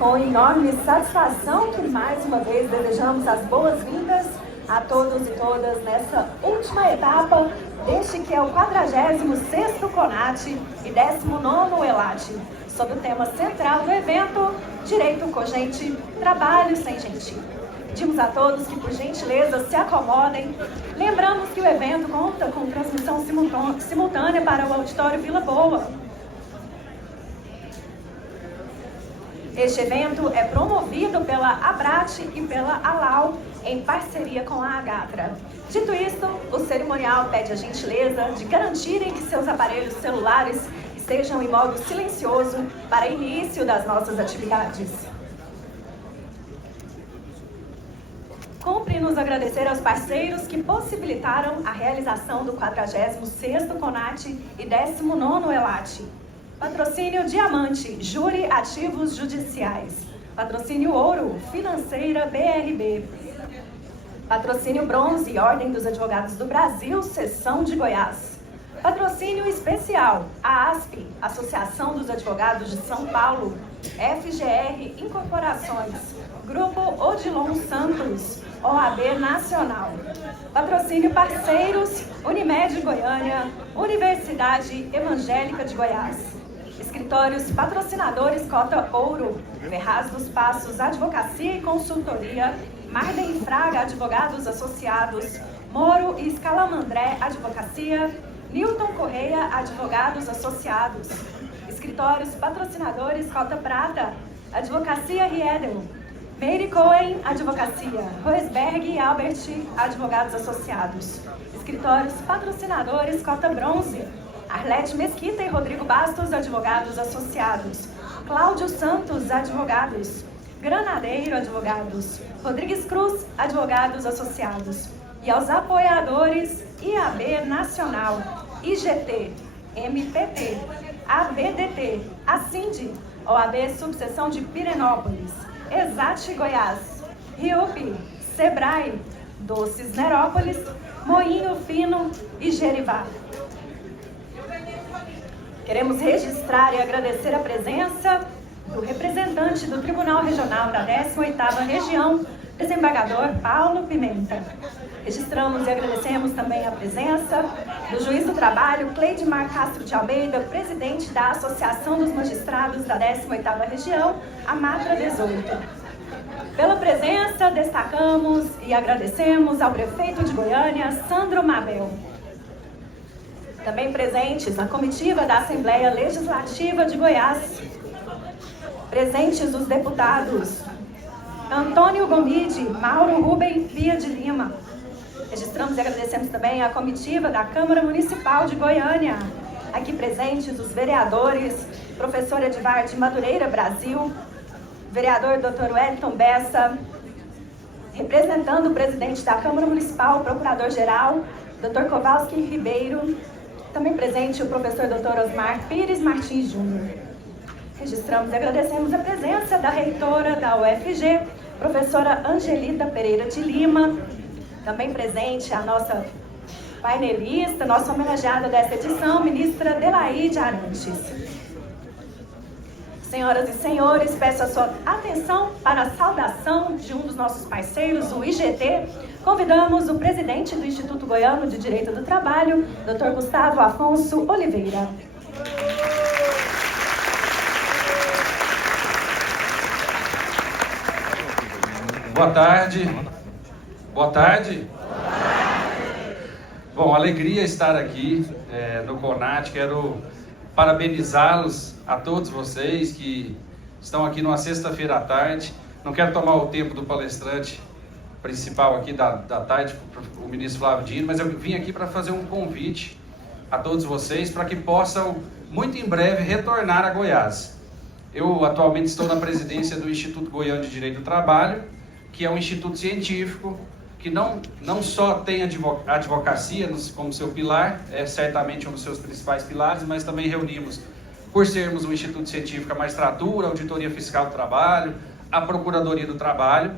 com enorme satisfação que mais uma vez desejamos as boas-vindas a todos e todas nesta última etapa deste que é o 46º CONAT e 19º ELAT, sob o tema central do evento, Direito Cogente, Trabalho Sem Gente. Pedimos a todos que, por gentileza, se acomodem. Lembramos que o evento conta com transmissão simultânea para o Auditório Vila Boa. Este evento é promovido pela ABRAT e pela ALAU, em parceria com a Agatra. Dito isto, o cerimonial pede a gentileza de garantirem que seus aparelhos celulares estejam em modo silencioso para início das nossas atividades. Cumpre-nos agradecer aos parceiros que possibilitaram a realização do 46º CONAT e 19º ELAT. Patrocínio Diamante, Júri Ativos Judiciais. Patrocínio Ouro, Financeira BRB. Patrocínio Bronze, Ordem dos Advogados do Brasil, Seção de Goiás. Patrocínio Especial, a ASP, Associação dos Advogados de São Paulo. FGR Incorporações. Grupo Odilon Santos, OAB Nacional. Patrocínio Parceiros, Unimed Goiânia, Universidade Evangélica de Goiás. Escritórios patrocinadores Cota Ouro, Ferraz dos Passos Advocacia e Consultoria, Marden Fraga Advogados Associados, Moro e Scalamandré Advocacia, Newton Correia Advogados Associados. Escritórios patrocinadores Cota Prata, Advocacia Riedel, Meire Cohen Advocacia, Roesberg e Albert Advogados Associados. Escritórios patrocinadores Cota Bronze, Arlete Mesquita e Rodrigo Bastos Advogados Associados. Cláudio Santos Advogados, Granadeiro Advogados, Rodrigues Cruz Advogados Associados. E aos apoiadores IAB Nacional, IGT, MPT, ABDT, ACIND, OAB Subseção de Pirenópolis, Exate Goiás, RIUP, Sebrae, Doces Nerópolis, Moinho Fino e Gerivá. Queremos registrar e agradecer a presença do representante do Tribunal Regional da 18ª Região, desembargador Paulo Pimenta. Registramos e agradecemos também a presença do juiz do trabalho, Cleidmar Castro de Almeida, presidente da Associação dos Magistrados da 18ª Região, AMATRA 18. Pela presença, destacamos e agradecemos ao prefeito de Goiânia, Sandro Mabel. Também presentes na comitiva da Assembleia Legislativa de Goiás. Presentes os deputados Antônio Gomide, Mauro Rubem Via de Lima. Registramos e agradecemos também a comitiva da Câmara Municipal de Goiânia. Aqui presentes os vereadores, professor Edivar de Madureira, Brasil, vereador Dr. Wellington Bessa, representando o presidente da Câmara Municipal, procurador-geral, Dr. Kowalski Ribeiro, também presente o professor Dr. Osmar Pires Martins Júnior. Registramos e agradecemos a presença da reitora da UFG, professora Angelita Pereira de Lima, também presente a nossa painelista, nossa homenageada desta edição, ministra Delaide Arantes. Senhoras e senhores, peço a sua atenção para a saudação de um dos nossos parceiros, o IGT. Convidamos o presidente do Instituto Goiano de Direito do Trabalho, Dr. Gustavo Afonso Oliveira. Boa tarde. Boa tarde. Bom, alegria estar aqui no CONAT. Quero parabenizá-los a todos vocês que estão aqui numa sexta-feira à tarde. Não quero tomar o tempo do palestrante principal aqui da tarde, o ministro Flávio Dino, mas eu vim aqui para fazer um convite a todos vocês para que possam, muito em breve, retornar a Goiás. Eu atualmente estou na presidência do Instituto Goiano de Direito do Trabalho, que é um instituto científico que não só tem a advocacia como seu pilar, é certamente um dos seus principais pilares, mas também reunimos, por sermos um instituto científico, a magistratura, a auditoria fiscal do trabalho, a procuradoria do trabalho.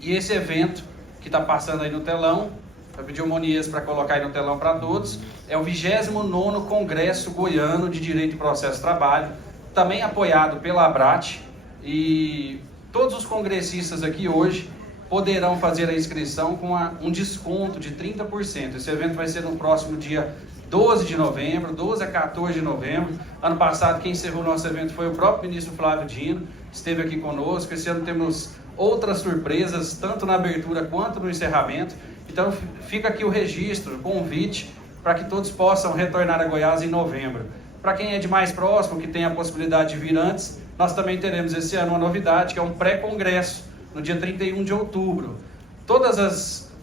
E esse evento que está passando aí no telão, eu pedi o Monies para colocar aí no telão para todos, é o 29º Congresso Goiano de Direito e Processo do Trabalho, também apoiado pela ABRAT, e todos os congressistas aqui hoje poderão fazer a inscrição com um desconto de 30%. Esse evento vai ser no próximo dia 12 de novembro, 12 a 14 de novembro. Ano passado, quem encerrou o nosso evento foi o próprio ministro Flávio Dino, esteve aqui conosco. Esse ano temos outras surpresas, tanto na abertura quanto no encerramento. Então, fica aqui o registro, o convite, para que todos possam retornar a Goiás em novembro. Para quem é de mais próximo, que tem a possibilidade de vir antes, nós também teremos esse ano uma novidade, que é um pré-congresso, no dia 31 de outubro. Todas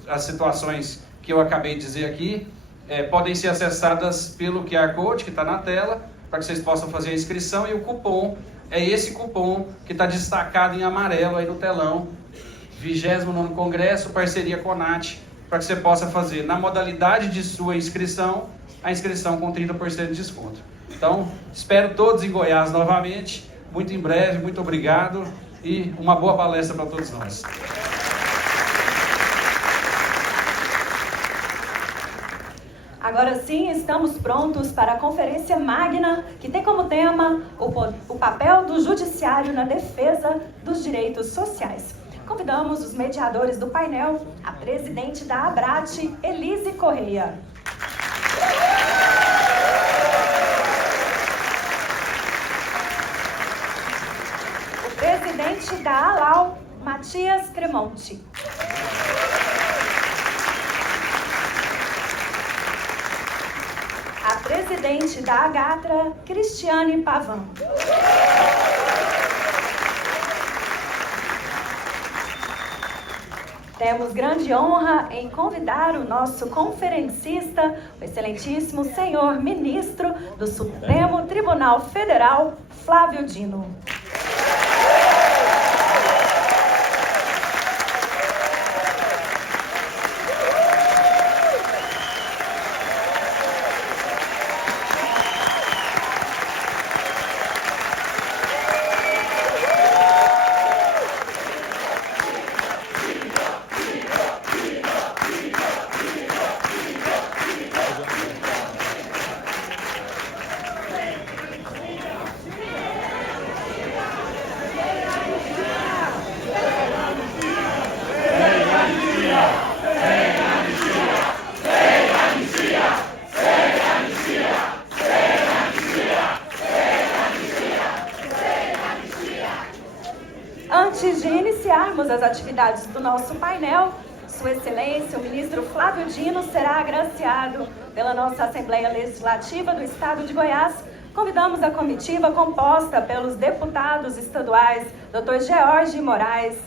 as situações que eu acabei de dizer aqui podem ser acessadas pelo QR Code que está na tela, para que vocês possam fazer a inscrição, e o cupom é esse cupom que está destacado em amarelo aí no telão, 29º Congresso, parceria CONAT, para que você possa fazer na modalidade de sua inscrição, a inscrição com 30% de desconto. Então, espero todos em Goiás novamente, muito em breve, muito obrigado e uma boa palestra para todos nós. Agora sim, estamos prontos para a Conferência Magna, que tem como tema o papel do Judiciário na defesa dos direitos sociais. Convidamos os mediadores do painel, a presidente da ABRAT, Elise Correia. O presidente da ALAU, Matias Cremonte. A presidente da AGATRA, Cristiane Pavan. Temos grande honra em convidar o nosso conferencista, o excelentíssimo senhor ministro do Supremo Tribunal Federal, Flávio Dino. Antes de iniciarmos as atividades do nosso painel, Sua Excelência, o ministro Flávio Dino, será agraciado pela nossa Assembleia Legislativa do Estado de Goiás. Convidamos a comitiva composta pelos deputados estaduais Dr. George Moraes,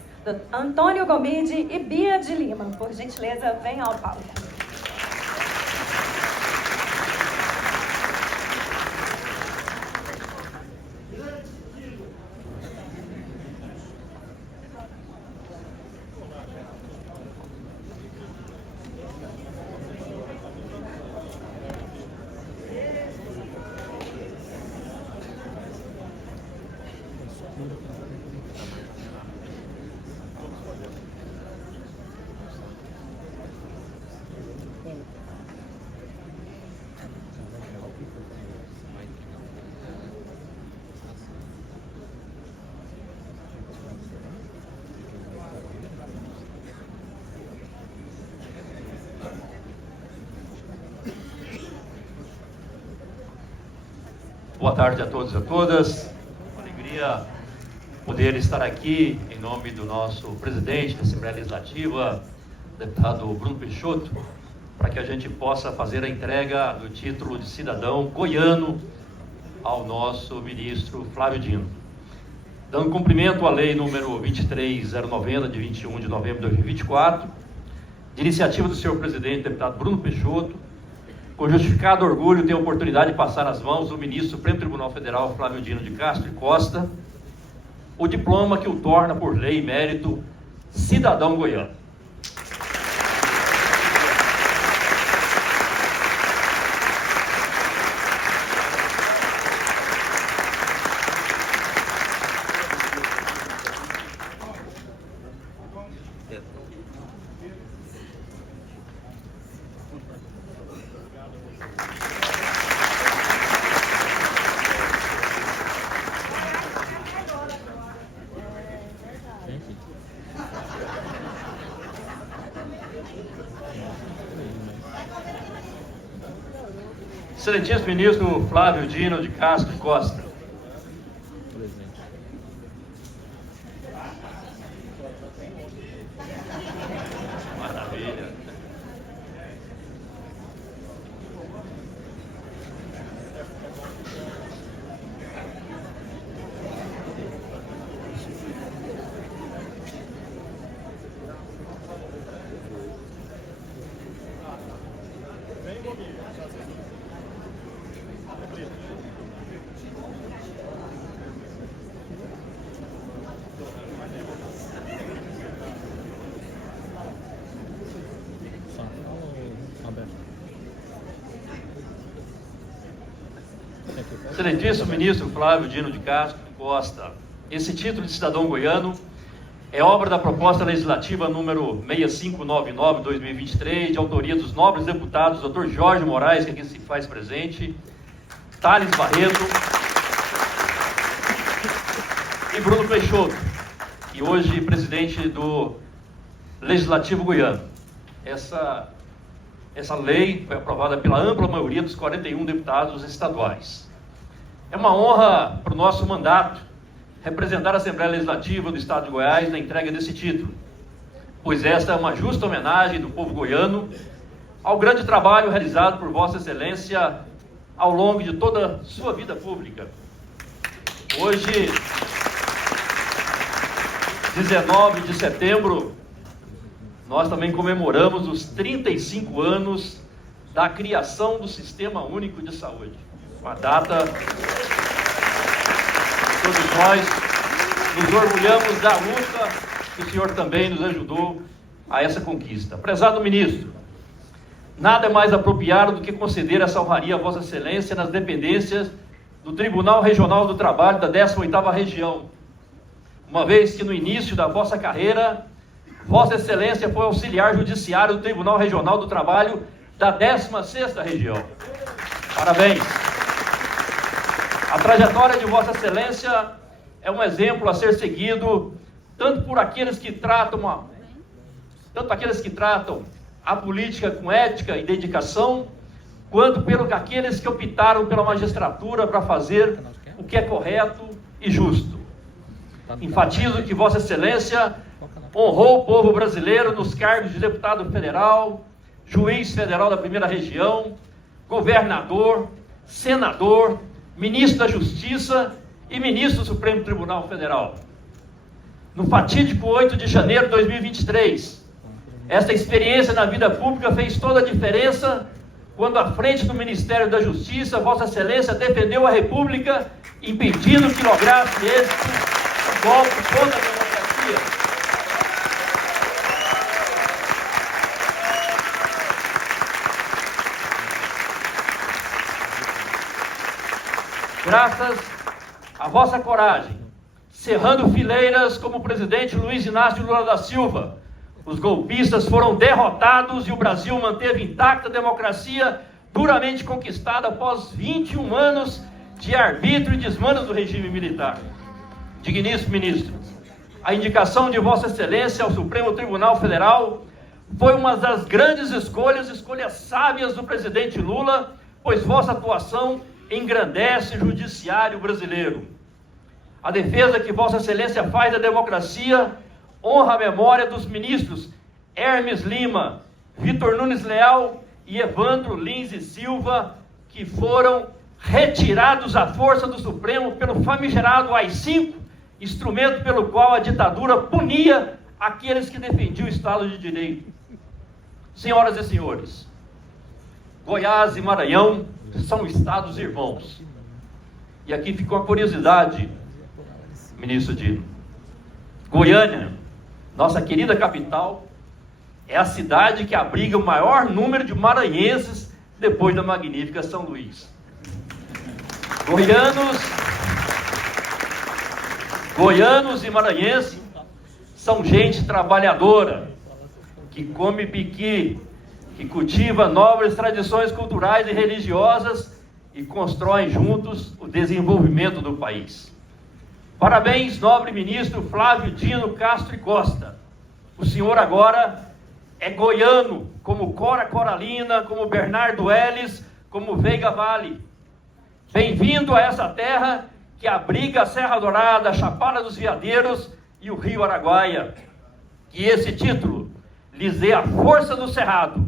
Antônio Gomide e Bia de Lima. Por gentileza, venham ao palco. Boa tarde a todos e a todas. Uma alegria poder estar aqui em nome do nosso presidente da Assembleia Legislativa, deputado Bruno Peixoto, para que a gente possa fazer a entrega do título de cidadão goiano ao nosso ministro Flávio Dino. Dando cumprimento à lei número 23090, de 21 de novembro de 2024, de iniciativa do senhor presidente, deputado Bruno Peixoto, com justificado orgulho, tenho a oportunidade de passar nas mãos do ministro do Supremo Tribunal Federal, Flávio Dino de Castro e Costa, o diploma que o torna, por lei e mérito, cidadão goiano. Excelentíssimo ministro Flávio Dino de Castro Costa. Maravilha. Excelentíssimo ministro Flávio Dino de Castro Costa, esse título de cidadão goiano é obra da proposta legislativa número 6599/2023, de autoria dos nobres deputados Dr. Jorge Moraes, que aqui se faz presente, Thales Barreto e Bruno Peixoto, que hoje é presidente do Legislativo Goiano. Essa lei foi aprovada pela ampla maioria dos 41 deputados estaduais. É uma honra para o nosso mandato representar a Assembleia Legislativa do Estado de Goiás na entrega desse título, pois esta é uma justa homenagem do povo goiano ao grande trabalho realizado por Vossa Excelência ao longo de toda a sua vida pública. Hoje, 19 de setembro, nós também comemoramos os 35 anos da criação do Sistema Único de Saúde. Uma data que todos nós nos orgulhamos da luta que o senhor também nos ajudou a essa conquista. Prezado ministro, nada é mais apropriado do que conceder essa honraria a Vossa Excelência nas dependências do Tribunal Regional do Trabalho da 18ª Região, uma vez que no início da vossa carreira, Vossa Excelência foi auxiliar judiciário do Tribunal Regional do Trabalho da 16ª Região. Parabéns! A trajetória de Vossa Excelência é um exemplo a ser seguido tanto por aqueles que tratam a política com ética e dedicação, quanto por aqueles que optaram pela magistratura para fazer o que é correto e justo. Enfatizo que Vossa Excelência honrou o povo brasileiro nos cargos de deputado federal, juiz federal da 1ª Região, governador, senador, ministro da Justiça e ministro do Supremo Tribunal Federal. No fatídico 8 de janeiro de 2023, esta experiência na vida pública fez toda a diferença quando, à frente do Ministério da Justiça, Vossa Excelência defendeu a República, impedindo que lograsse êxito o golpe contra a democracia. Graças à vossa coragem, cerrando fileiras como o presidente Luiz Inácio Lula da Silva, os golpistas foram derrotados e o Brasil manteve intacta a democracia duramente conquistada após 21 anos de arbítrio e desmando do regime militar. Digníssimo ministro, a indicação de Vossa Excelência ao Supremo Tribunal Federal foi uma das grandes escolhas sábias do presidente Lula, pois vossa atuação engrandece o judiciário brasileiro. A defesa que Vossa Excelência faz da democracia honra a memória dos ministros Hermes Lima, Vitor Nunes Leal e Evandro Lins e Silva, que foram retirados à força do Supremo pelo famigerado AI-5, instrumento pelo qual a ditadura punia aqueles que defendiam o Estado de Direito. Senhoras e senhores, Goiás e Maranhão são estados irmãos. E aqui ficou a curiosidade, ministro Dino. Goiânia, nossa querida capital, é a cidade que abriga o maior número de maranhenses depois da magnífica São Luís. Goianos e maranhenses são gente trabalhadora, que come piqui, que cultiva nobres tradições culturais e religiosas e constroem juntos o desenvolvimento do país. Parabéns, nobre ministro Flávio Dino Castro e Costa. O senhor agora é goiano, como Cora Coralina, como Bernardo Ellis, como Veiga Vale. Bem-vindo a essa terra que abriga a Serra Dourada, a Chapada dos Veadeiros e o Rio Araguaia. Que esse título lhes dê a força do cerrado,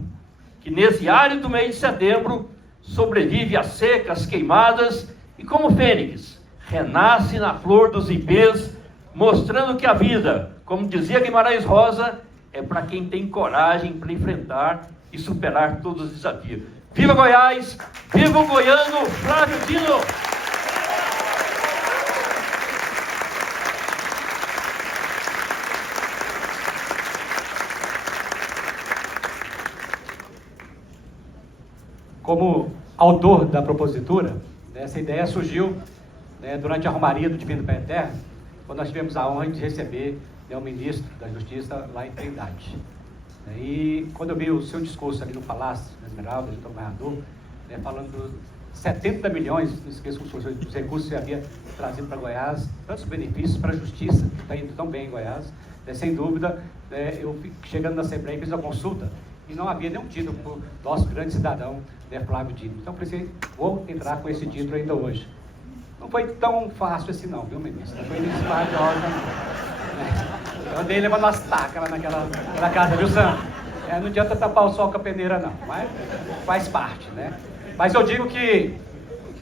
que nesse árido mês de setembro sobrevive às secas, queimadas e, como fênix, renasce na flor dos ipês, mostrando que a vida, como dizia Guimarães Rosa, é para quem tem coragem para enfrentar e superar todos os desafios. Viva Goiás! Viva o goiano Flávio Dino! Como autor da propositura, essa ideia surgiu durante a Romaria do Divino Pai Eterno, quando nós tivemos a honra de receber o ministro da Justiça lá em Trindade. E quando eu vi o seu discurso ali no Palácio da Esmeralda, junto ao governador, falando dos 70 milhões, não esqueço dos recursos que havia trazido para Goiás, tantos benefícios para a Justiça, que está indo tão bem em Goiás, sem dúvida, eu chegando na Assembleia fiz uma consulta, e não havia nenhum título para o nosso grande cidadão, Flávio Dino. Então, pensei, vou entrar com esse título ainda hoje. Não foi tão fácil assim não, viu, ministro? Não foi nesse mar de rosa, não. Eu andei levando umas tacas lá naquela casa, viu, Sandro? Não adianta tapar o sol com a peneira, não, mas faz parte, né? Mas eu digo que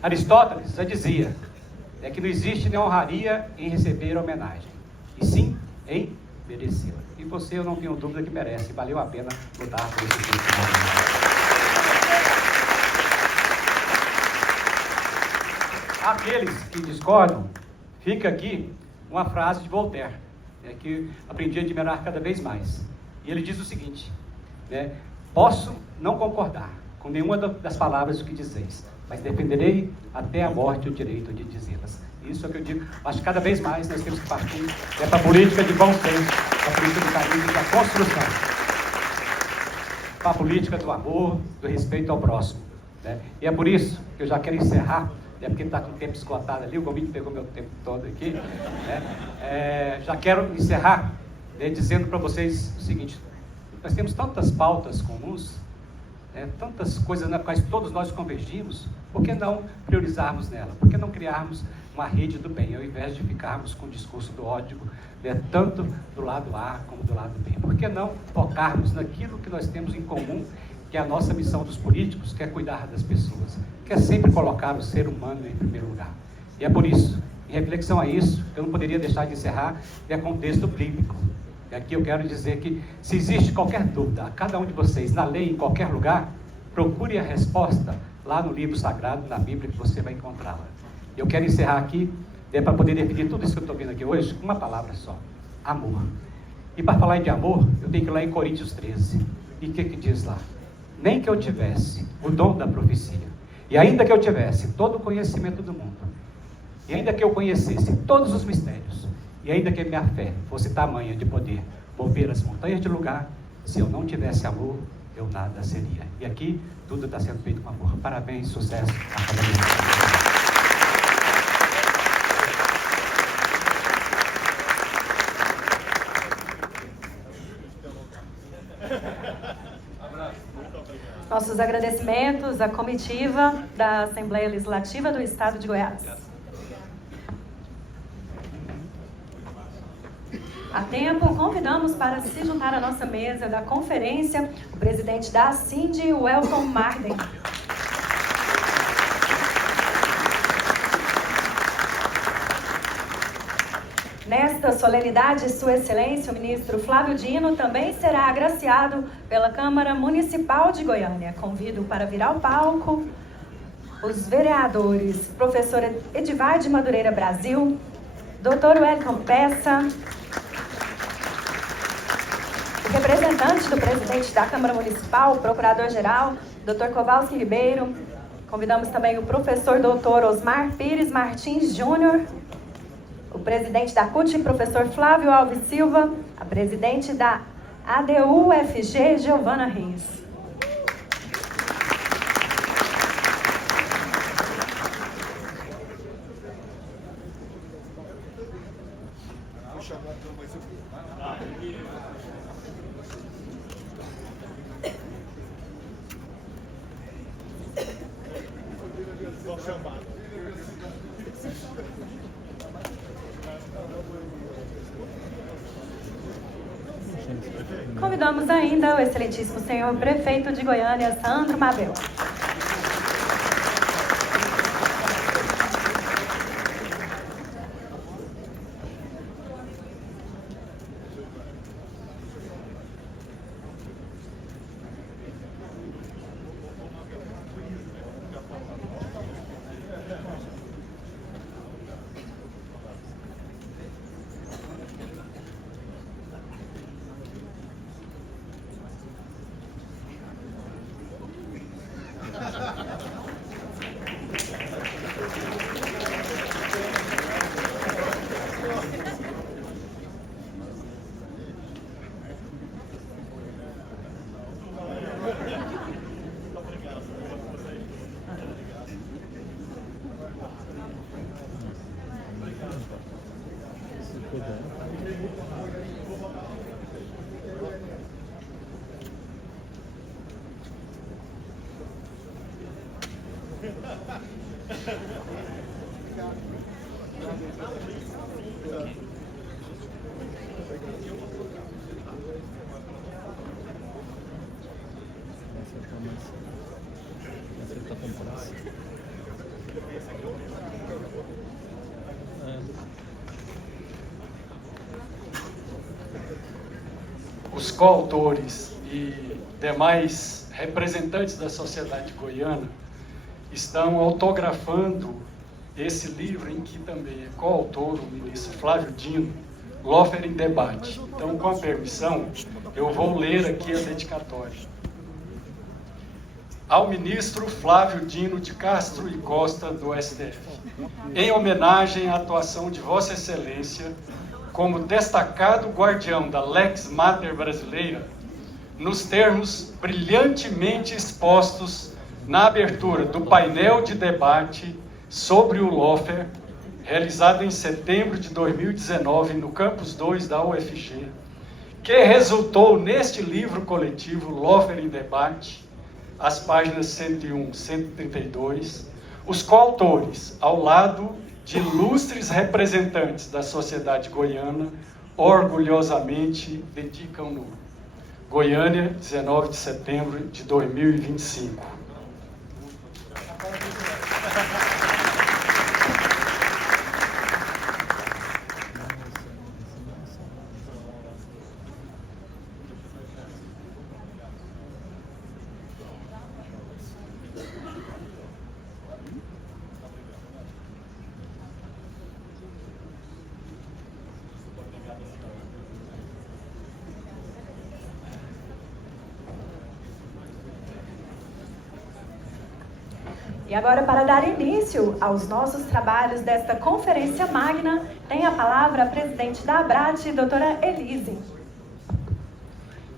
Aristóteles já dizia que não existe nem honraria em receber homenagem, e sim em merecê-la. E você, eu não tenho dúvida que merece, valeu a pena lutar por esse título. Aqueles que discordam, fica aqui uma frase de Voltaire, que aprendi a admirar cada vez mais. E ele diz o seguinte, posso não concordar com nenhuma das palavras que dizeis, mas defenderei até a morte o direito de dizê-las. Isso é o que eu digo. Acho que cada vez mais nós temos que partir para a política de bom senso, para a política do carinho e da construção, para a política do amor, do respeito ao próximo. E é por isso que eu já quero encerrar, porque está com o tempo esgotado ali, o Gominho pegou meu tempo todo aqui, já quero encerrar dizendo para vocês o seguinte: nós temos tantas pautas comuns, tantas coisas nas quais todos nós convergimos, por que não priorizarmos nela? Por que não criarmos uma rede do bem, ao invés de ficarmos com o discurso do ódio, tanto do lado A como do lado B? Por que não focarmos naquilo que nós temos em comum, que é a nossa missão dos políticos, que é cuidar das pessoas, que é sempre colocar o ser humano em primeiro lugar? E é por isso, em reflexão a isso, eu não poderia deixar de encerrar com o texto bíblico. E aqui eu quero dizer que, se existe qualquer dúvida a cada um de vocês, na lei, em qualquer lugar, procure a resposta lá no livro sagrado, na Bíblia, que você vai encontrá-la. Eu quero encerrar aqui, para poder definir tudo isso que eu estou vendo aqui hoje, com uma palavra só: amor. E para falar de amor, eu tenho que ir lá em Coríntios 13. E o que diz lá? Nem que eu tivesse o dom da profecia, e ainda que eu tivesse todo o conhecimento do mundo, e ainda que eu conhecesse todos os mistérios, e ainda que minha fé fosse tamanha de poder mover as montanhas de lugar, se eu não tivesse amor, eu nada seria. E aqui, tudo está sendo feito com amor. Parabéns, sucesso a cada um. Nossos agradecimentos à comitiva da Assembleia Legislativa do Estado de Goiás. A tempo, convidamos para se juntar à nossa mesa da conferência o presidente da Ascinde, Welton Marden. Nesta solenidade, Sua Excelência, o ministro Flávio Dino, também será agraciado pela Câmara Municipal de Goiânia. Convido para vir ao palco os vereadores, professor Edivar de Madureira Brasil, doutor Wellington Peça, o representante do presidente da Câmara Municipal, o procurador-geral, doutor Kowalski Ribeiro. Convidamos também o professor doutor Osmar Pires Martins Júnior, o presidente da CUT, professor Flávio Alves Silva, a presidente da ADU-FG, Giovana Reis. Convidamos ainda o excelentíssimo senhor prefeito de Goiânia, Sandro Mabel. Os coautores e demais representantes da sociedade goiana estão autografando esse livro, em que também é coautor o ministro Flávio Dino, Lofer em Debate. Então, com a permissão, eu vou ler aqui a dedicatória. Ao ministro Flávio Dino de Castro e Costa, do STF, em homenagem à atuação de Vossa Excelência como destacado guardião da Lex Mater brasileira, nos termos brilhantemente expostos na abertura do painel de debate sobre o Lofer, realizado em setembro de 2019 no Campus 2 da UFG, que resultou neste livro coletivo Lofer em Debate, as páginas 101 e 132, os coautores, ao lado de ilustres representantes da sociedade goiana, orgulhosamente dedicam-no. Goiânia, 19 de setembro de 2025. E agora, para dar início aos nossos trabalhos desta conferência magna, tem a palavra a presidente da ABRAT, doutora Elise.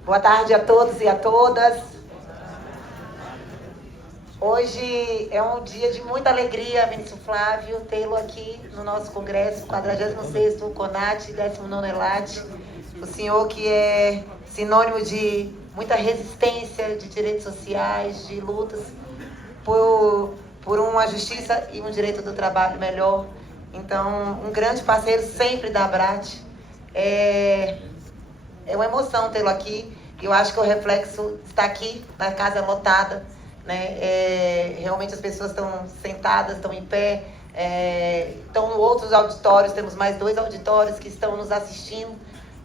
Boa tarde a todos e a todas. Hoje é um dia de muita alegria, ministro Flávio, tê-lo aqui no nosso congresso, 46º CONAT, 19º ELAT. O senhor que é sinônimo de muita resistência de direitos sociais, de lutas por uma justiça e um direito do trabalho melhor. Então, um grande parceiro sempre da ABRAT. É uma emoção tê-lo aqui. Eu acho que o reflexo está aqui, na casa lotada, né? Realmente as pessoas estão sentadas, estão em pé, estão em outros auditórios, temos mais 2 auditórios que estão nos assistindo.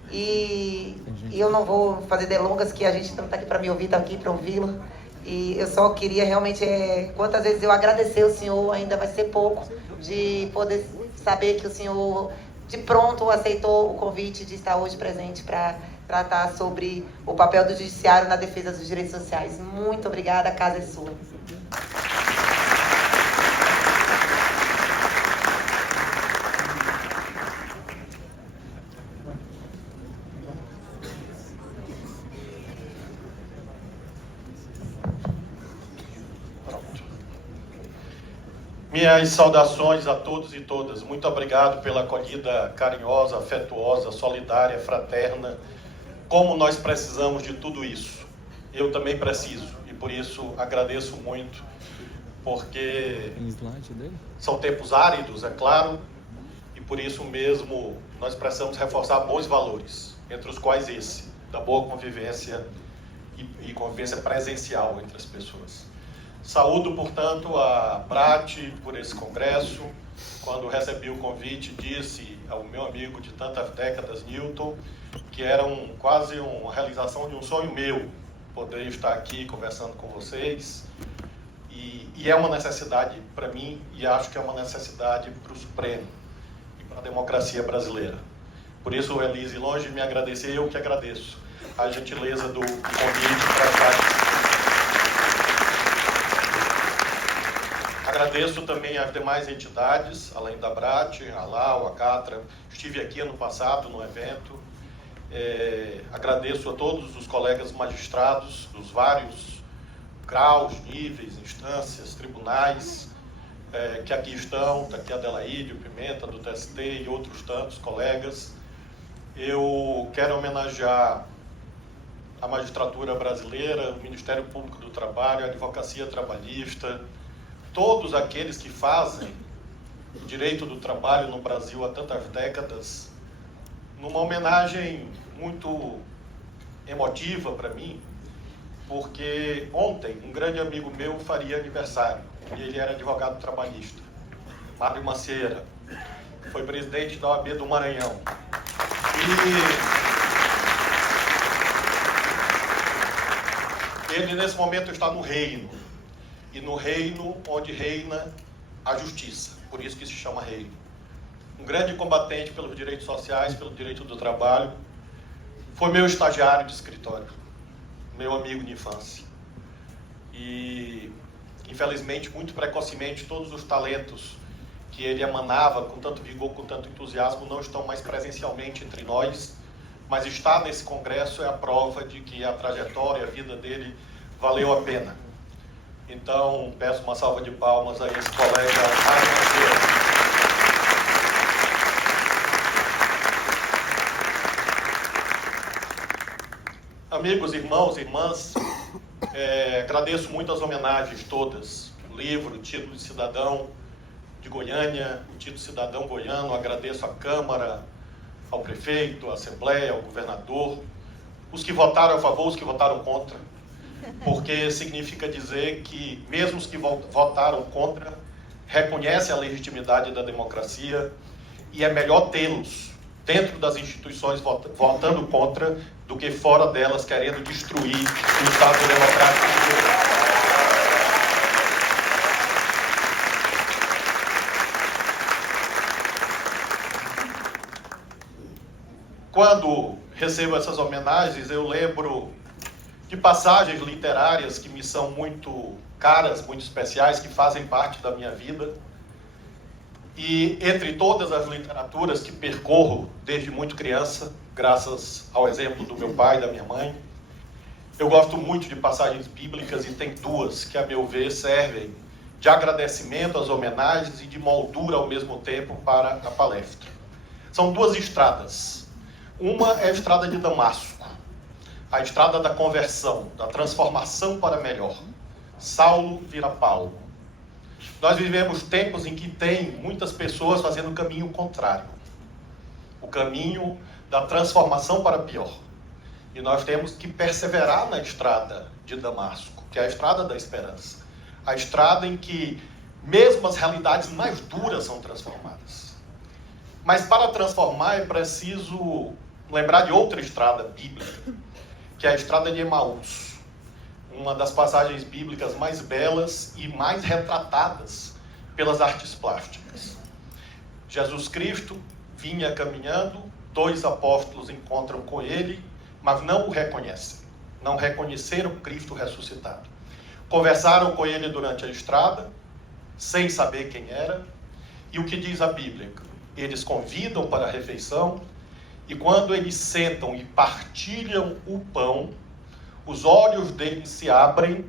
E eu não vou fazer delongas, que a gente não está aqui para me ouvir, está aqui para ouvi-lo. E eu só queria realmente, quantas vezes eu agradecer ao senhor, ainda vai ser pouco, de poder saber que o senhor de pronto aceitou o convite de estar hoje presente para tratar sobre o papel do judiciário na defesa dos direitos sociais. Muito obrigada, a casa é sua. Minhas saudações a todos e todas. Muito obrigado pela acolhida carinhosa, afetuosa, solidária, fraterna. Como nós precisamos de tudo isso. Eu também preciso e por isso agradeço muito, porque são tempos áridos, é claro, e por isso mesmo nós precisamos reforçar bons valores, entre os quais esse, da boa convivência e convivência presencial entre as pessoas. Saúdo, portanto, a Brat por esse congresso. Quando recebi o convite, disse ao meu amigo de tantas décadas, Newton, que era quase uma realização de um sonho meu, poder estar aqui conversando com vocês. E é uma necessidade para mim, e acho que é uma necessidade para o Supremo e para a democracia brasileira. Por isso, Elise, longe de me agradecer, eu que agradeço a gentileza do convite para estar aqui. Agradeço também às demais entidades, além da Brat, a LAU, a Catra. Estive aqui ano passado no evento. Agradeço a todos os colegas magistrados dos vários graus, níveis, instâncias, tribunais, que aqui estão. Está aqui a Adelaide, o Pimenta, do TST e outros tantos colegas. Eu quero homenagear a magistratura brasileira, o Ministério Público do Trabalho, a Advocacia Trabalhista, todos aqueles que fazem o direito do trabalho no Brasil há tantas décadas, numa homenagem muito emotiva para mim, porque ontem um grande amigo meu faria aniversário, e ele era advogado trabalhista, Mário Macieira, foi presidente da OAB do Maranhão. E ele, nesse momento, está no reino. E no reino onde reina a justiça. Por isso que se chama reino. Um grande combatente pelos direitos sociais, pelo direito do trabalho. Foi meu estagiário de escritório. Meu amigo de infância. E, infelizmente, muito precocemente, todos os talentos que ele emanava com tanto vigor, com tanto entusiasmo, não estão mais presencialmente entre nós, mas estar nesse congresso é a prova de que a trajetória, a vida dele valeu a pena. Então, peço uma salva de palmas a esse colega Mário Macieira. Amigos, irmãos, irmãs, agradeço muito as homenagens todas. O livro, o título de cidadão de Goiânia, o título de cidadão goiano. Agradeço à Câmara, ao prefeito, à Assembleia, ao governador, os que votaram a favor, os que votaram contra, porque significa dizer que mesmo os que votaram contra reconhecem a legitimidade da democracia e é melhor tê-los dentro das instituições votando contra do que fora delas querendo destruir o Estado democrático de Deus. Quando recebo essas homenagens, eu lembro de passagens literárias que me são muito caras, muito especiais, que fazem parte da minha vida. E entre todas as literaturas que percorro desde muito criança, graças ao exemplo do meu pai e da minha mãe, eu gosto muito de passagens bíblicas e tem duas que, a meu ver, servem de agradecimento às homenagens e de moldura ao mesmo tempo para a palestra. São duas estradas. Uma é a estrada de Damasco, a estrada da conversão, da transformação para melhor. Saulo vira Paulo. Nós vivemos tempos em que tem muitas pessoas fazendo o caminho contrário. O caminho da transformação para pior. E nós temos que perseverar na estrada de Damasco, que é a estrada da esperança. A estrada em que mesmo as realidades mais duras são transformadas. Mas para transformar é preciso lembrar de outra estrada bíblica, que é a estrada de Emaús, uma das passagens bíblicas mais belas e mais retratadas pelas artes plásticas. Jesus Cristo vinha caminhando, dois apóstolos encontram com ele, mas não o reconhecem, não reconheceram Cristo ressuscitado. Conversaram com ele durante a estrada, sem saber quem era, e o que diz a Bíblia? Eles convidam para a refeição, e quando eles sentam e partilham o pão, os olhos deles se abrem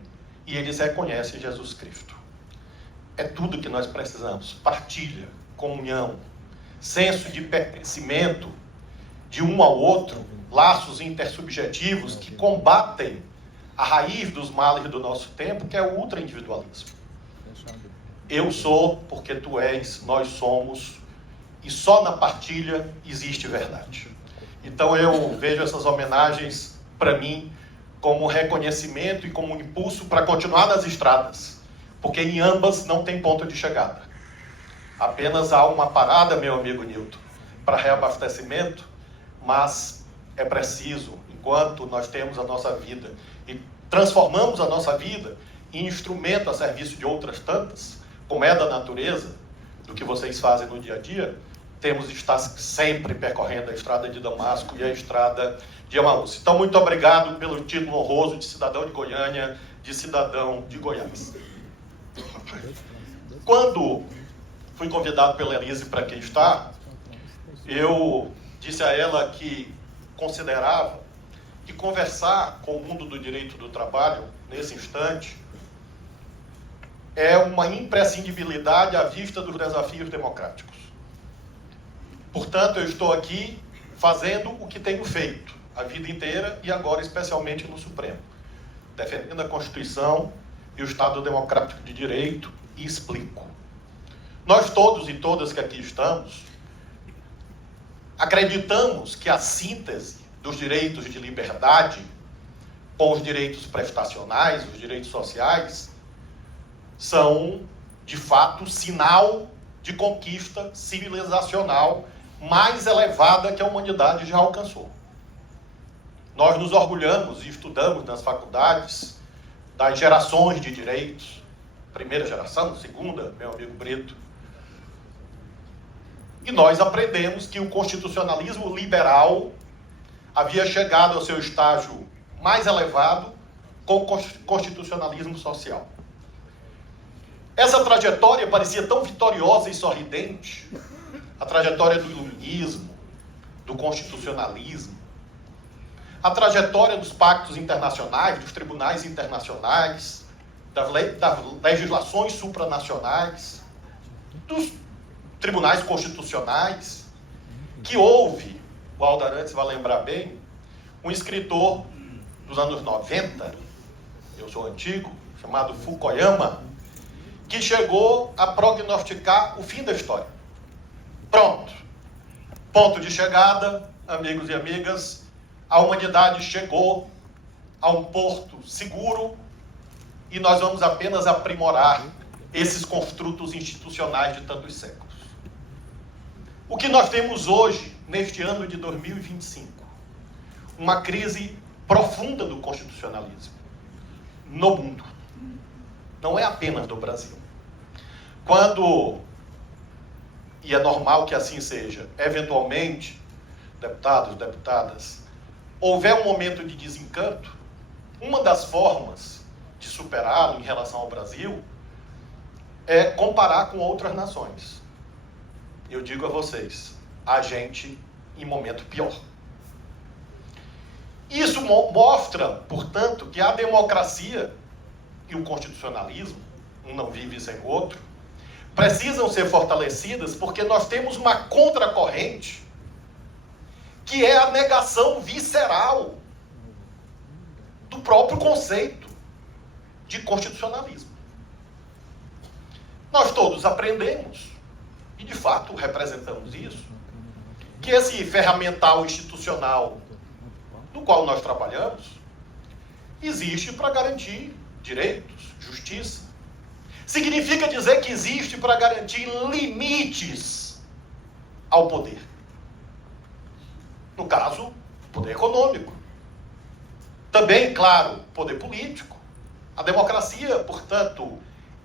e eles reconhecem Jesus Cristo. é tudo que nós precisamos. Partilha, comunhão, senso de pertencimento de um ao outro, laços intersubjetivos que combatem a raiz dos males do nosso tempo, que é o ultra-individualismo. Eu sou porque tu és, nós somos, e só na partilha existe verdade. Então eu vejo essas homenagens, para mim, como reconhecimento e como um impulso para continuar nas estradas, porque em ambas não tem ponto de chegada. Apenas há uma parada, meu amigo Nilton, para reabastecimento, mas é preciso, enquanto nós temos a nossa vida e transformamos a nossa vida em instrumento a serviço de outras tantas, como é da natureza, do que vocês fazem no dia a dia, temos de estar sempre percorrendo a estrada de Damasco e a estrada de Emaús. Então, muito obrigado pelo título honroso de cidadão de Goiânia, de cidadão de Goiás. Quando fui convidado pela Elise para aqui estar, eu disse a ela que considerava que conversar com o mundo do direito do trabalho, nesse instante, é uma imprescindibilidade à vista dos desafios democráticos. Portanto, eu estou aqui fazendo o que tenho feito a vida inteira e agora especialmente no Supremo, defendendo a Constituição e o Estado Democrático de Direito, e explico. Nós todos e todas que aqui estamos acreditamos que a síntese dos direitos de liberdade com os direitos prestacionais, os direitos sociais, são, de fato, sinal de conquista civilizacional mais elevada que a humanidade já alcançou. Nós nos orgulhamos e estudamos nas faculdades das gerações de direitos, primeira geração, segunda, meu amigo Brito, e nós aprendemos que o constitucionalismo liberal havia chegado ao seu estágio mais elevado com o constitucionalismo social. Essa trajetória parecia tão vitoriosa e sorridente, a trajetória do iluminismo, do constitucionalismo, a trajetória dos pactos internacionais, dos tribunais internacionais, das legislações supranacionais, dos tribunais constitucionais, que houve, o Aldarantes vai lembrar bem, um escritor dos anos 90, eu sou antigo, chamado Fukuyama, que chegou a prognosticar o fim da história. Pronto. Ponto de chegada, amigos e amigas, a humanidade chegou a um porto seguro e nós vamos apenas aprimorar esses construtos institucionais de tantos séculos. O que nós temos hoje, neste ano de 2025, uma crise profunda do constitucionalismo no mundo. Não é apenas do Brasil. Quando, e é normal que assim seja, eventualmente, deputados, deputadas, houver um momento de desencanto, uma das formas de superá-lo em relação ao Brasil é comparar com outras nações. Eu digo a vocês, a gente em momento pior. Isso mostra, portanto, que a democracia e o constitucionalismo, um não vive sem o outro, precisam ser fortalecidas porque nós temos uma contracorrente que é a negação visceral do próprio conceito de constitucionalismo. Nós todos aprendemos, e de fato representamos isso, que esse ferramental institucional no qual nós trabalhamos existe para garantir direitos, justiça. Significa dizer que existe para garantir limites ao poder. No caso, poder econômico. Também, claro, poder político. A democracia, portanto,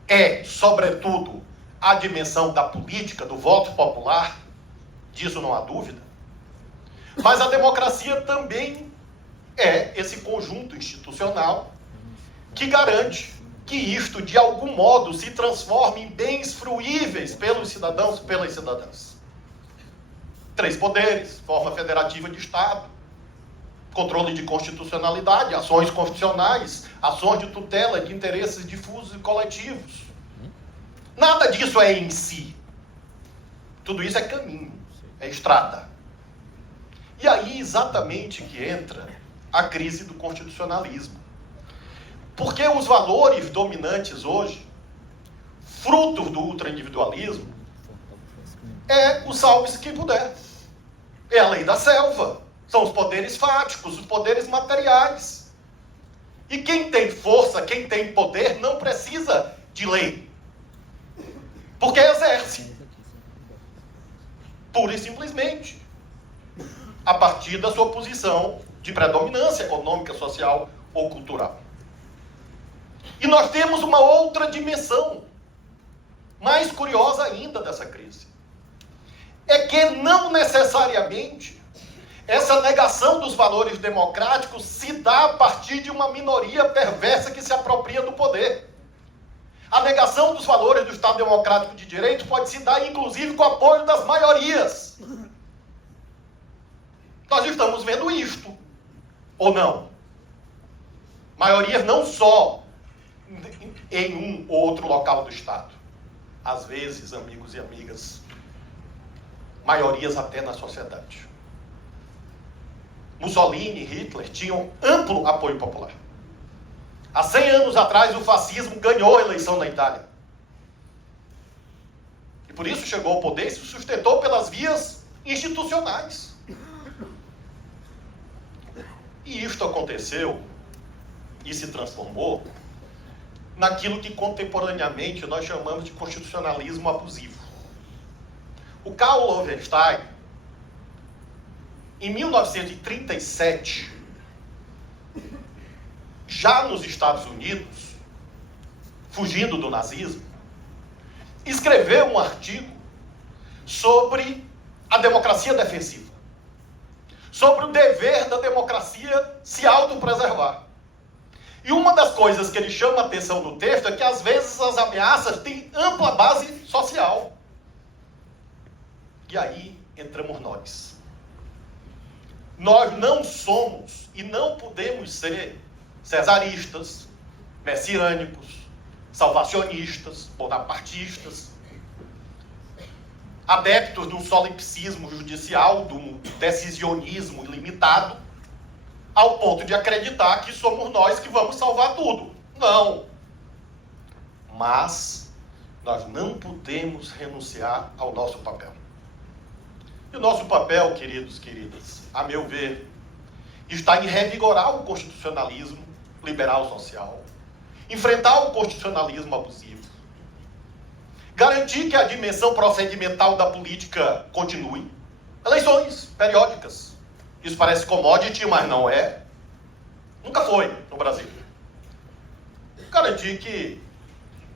é, sobretudo, a dimensão da política, do voto popular. Disso não há dúvida. Mas a democracia também é esse conjunto institucional que garante que isto, de algum modo, se transforme em bens fruíveis pelos cidadãos e pelas cidadãs. 3 poderes, forma federativa de Estado, controle de constitucionalidade, ações constitucionais, ações de tutela de interesses difusos e coletivos. Nada disso é em si. Tudo isso é caminho, é estrada. E aí exatamente que entra a crise do constitucionalismo. Porque os valores dominantes hoje, fruto do ultraindividualismo, é o salve-se quem puder. É a lei da selva. São os poderes fáticos, os poderes materiais. E quem tem força, quem tem poder, não precisa de lei. Porque exerce. Pura e simplesmente. A partir da sua posição de predominância econômica, social ou cultural. E nós temos uma outra dimensão, mais curiosa ainda dessa crise. É que não necessariamente essa negação dos valores democráticos se dá a partir de uma minoria perversa que se apropria do poder. A negação dos valores do Estado Democrático de Direito pode se dar, inclusive, com o apoio das maiorias. Nós estamos vendo isto, ou não? Maiorias não só em um ou outro local do Estado. Às vezes, amigos e amigas, maiorias até na sociedade. Mussolini e Hitler tinham amplo apoio popular. Há 100 anos atrás, o fascismo ganhou a eleição na Itália. E por isso chegou ao poder e se sustentou pelas vias institucionais. E isto aconteceu e se transformou naquilo que contemporaneamente nós chamamos de constitucionalismo abusivo. O Karl Loewenstein, em 1937, já nos Estados Unidos, fugindo do nazismo, escreveu um artigo sobre a democracia defensiva, sobre o dever da democracia se autopreservar. E uma das coisas que ele chama a atenção no texto é que, às vezes, as ameaças têm ampla base social. E aí entramos nós. Nós não somos e não podemos ser cesaristas, messiânicos, salvacionistas, bonapartistas, adeptos do solipsismo judicial, do decisionismo ilimitado, ao ponto de acreditar que somos nós que vamos salvar tudo. Não. Mas nós não podemos renunciar ao nosso papel. E o nosso papel, queridos, queridas, a meu ver, está em revigorar o constitucionalismo liberal social, enfrentar o constitucionalismo abusivo, garantir que a dimensão procedimental da política continue, eleições periódicas. Isso parece commodity, mas não é. Nunca foi no Brasil. Garantir que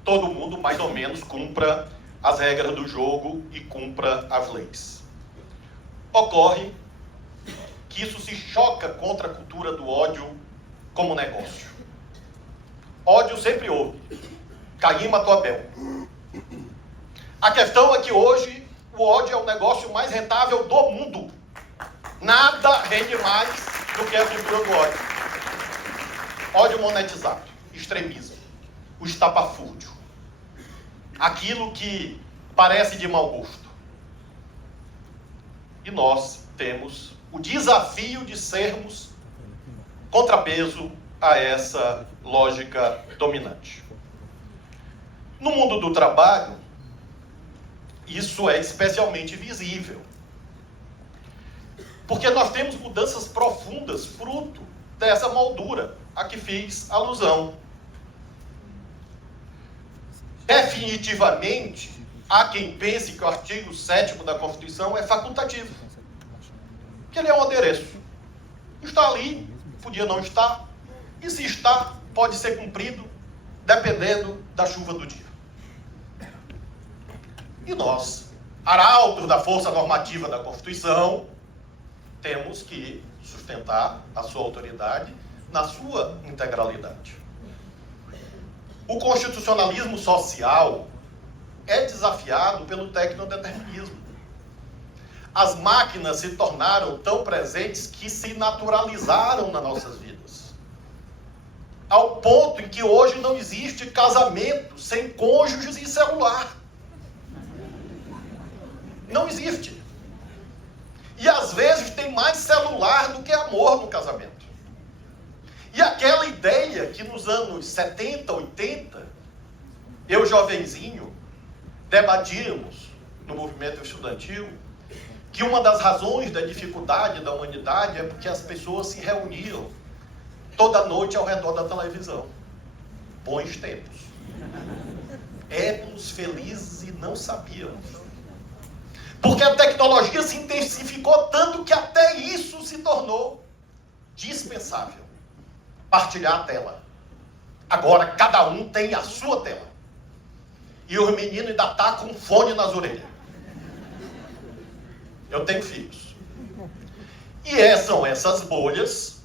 todo mundo, mais ou menos, cumpra as regras do jogo e cumpra as leis. Ocorre que isso se choca contra a cultura do ódio como negócio. Ódio sempre houve. Caim matou Abel. A questão é que hoje o ódio é o negócio mais rentável do mundo. Nada rende mais do que a cultura do ódio. Ódio monetizado, extremismo, o estapafúrdio. Aquilo que parece de mau gosto. E nós temos o desafio de sermos contrapeso a essa lógica dominante. No mundo do trabalho, isso é especialmente visível. Porque nós temos mudanças profundas, fruto dessa moldura a que fiz alusão. Definitivamente, há quem pense que o artigo 7º da Constituição é facultativo. Que ele é um adereço. Está ali, podia não estar. E se está, pode ser cumprido, dependendo da chuva do dia. E nós, arautos da força normativa da Constituição, temos que sustentar a sua autoridade na sua integralidade. O constitucionalismo social é desafiado pelo tecnodeterminismo. As máquinas se tornaram tão presentes que se naturalizaram nas nossas vidas. ao ponto em que hoje não existe casamento sem cônjuges e celular. Não existe. E às vezes tem mais celular do que amor no casamento. E aquela ideia que nos anos 70, 80, eu jovenzinho, debatíamos no movimento estudantil, que uma das razões da dificuldade da humanidade é porque as pessoas se reuniam toda noite ao redor da televisão. Bons tempos. Éramos felizes e não sabíamos. Porque a tecnologia se intensificou tanto que até isso se tornou dispensável. Partilhar a tela. Agora cada um tem a sua tela. E os meninos ainda estão com fone nas orelhas. Eu tenho filhos. E são essas bolhas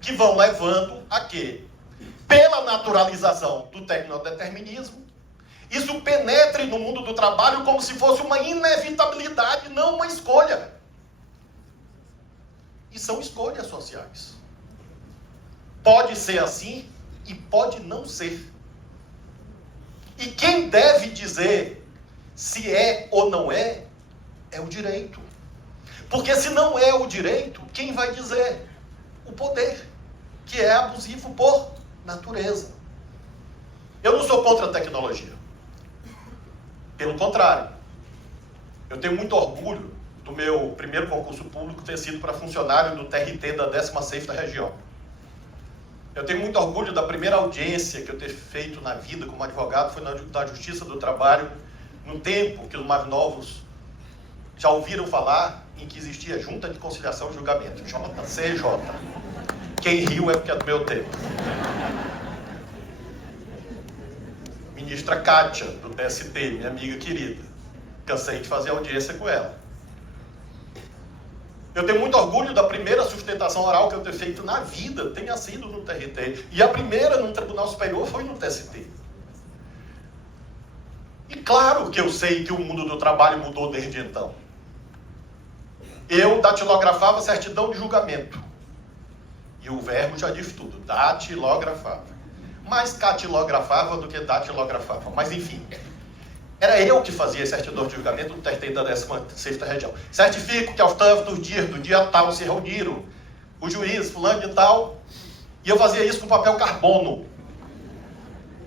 que vão levando a que, pela naturalização do tecnodeterminismo, isso penetre no mundo do trabalho como se fosse uma inevitabilidade, não uma escolha. E são escolhas sociais. Pode ser assim e pode não ser. E quem deve dizer se é ou não é o direito. Porque se não é o direito, quem vai dizer? O poder, que é abusivo por natureza. Eu não sou contra a tecnologia. Pelo contrário. Eu tenho muito orgulho do meu primeiro concurso público ter sido para funcionário do TRT da 16ª região. Eu tenho muito orgulho da primeira audiência que eu ter feito na vida como advogado, foi da Justiça do Trabalho, no tempo que os mais novos já ouviram falar em que existia Junta de Conciliação e Julgamento, JCJ. Quem riu é porque é do meu tempo. Ministra Kátia, do TST, minha amiga querida. Cansei de fazer audiência com ela. Eu tenho muito orgulho da primeira sustentação oral que eu ter feito na vida, tenha sido no TRT. E a primeira no Tribunal Superior foi no TST. E claro que eu sei que o mundo do trabalho mudou desde então. Eu datilografava certidão de julgamento. E o verbo já diz tudo, datilografava. Mais catilografava do que datilografava. Mas enfim, era eu que fazia certidão de julgamento no TRT da 16ª região. Certifico que aos tantos dias do dia tal se reuniram o juiz fulano de tal, e eu fazia isso com papel carbono.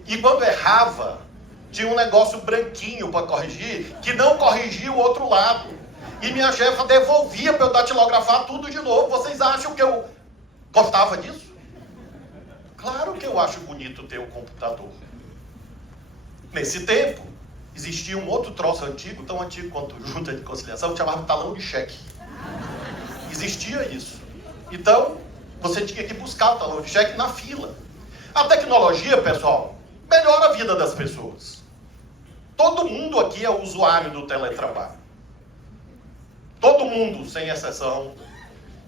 E quando errava, tinha um negócio branquinho para corrigir, que não corrigia o outro lado. E minha chefa devolvia para eu datilografar tudo de novo. Vocês acham que eu gostava disso? Claro que eu acho bonito ter um computador. Nesse tempo, existia um outro troço antigo, tão antigo quanto Junta de Conciliação, que chamava talão de cheque. Existia isso. Então, você tinha que buscar o talão de cheque na fila. A tecnologia, pessoal, melhora a vida das pessoas. Todo mundo aqui é usuário do teletrabalho. Todo mundo, sem exceção,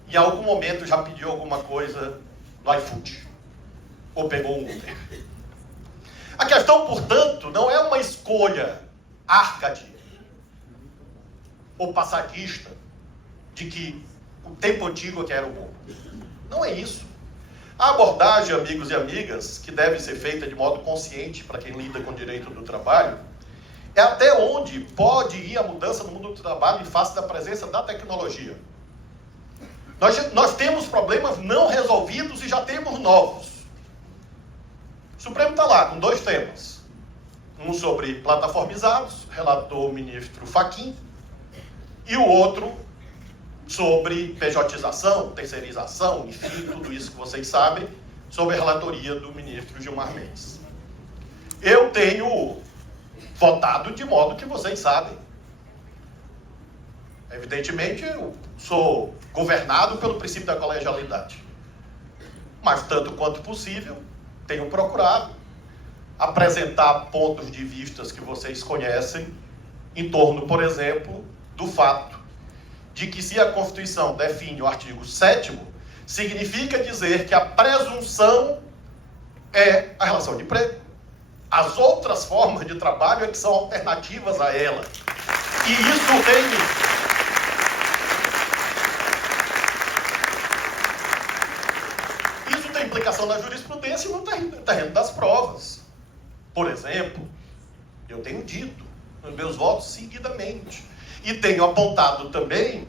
em algum momento já pediu alguma coisa no iFood. Ou pegou um Uber. A questão, portanto, não é uma escolha árcade ou passadista de que o tempo antigo é que era o bom. Não é isso. A abordagem, amigos e amigas, que deve ser feita de modo consciente para quem lida com o direito do trabalho, é até onde pode ir a mudança no mundo do trabalho em face da presença da tecnologia. Nós temos problemas não resolvidos e já temos novos. O Supremo está lá com 2 temas. Um sobre plataformizados, relator o ministro Fachin, e o outro sobre pejotização, terceirização, enfim, tudo isso que vocês sabem, sob a relatoria do ministro Gilmar Mendes. Eu tenho votado de modo que vocês sabem. Evidentemente, eu sou governado pelo princípio da colegialidade. Mas, tanto quanto possível, tenho procurado apresentar pontos de vistas que vocês conhecem em torno, por exemplo, do fato de que se a Constituição define o artigo 7º, significa dizer que a presunção é a relação de emprego. As outras formas de trabalho é que são alternativas a ela. E isso tem implicação na jurisprudência e no terreno das provas. Por exemplo, eu tenho dito nos meus votos seguidamente, e tenho apontado também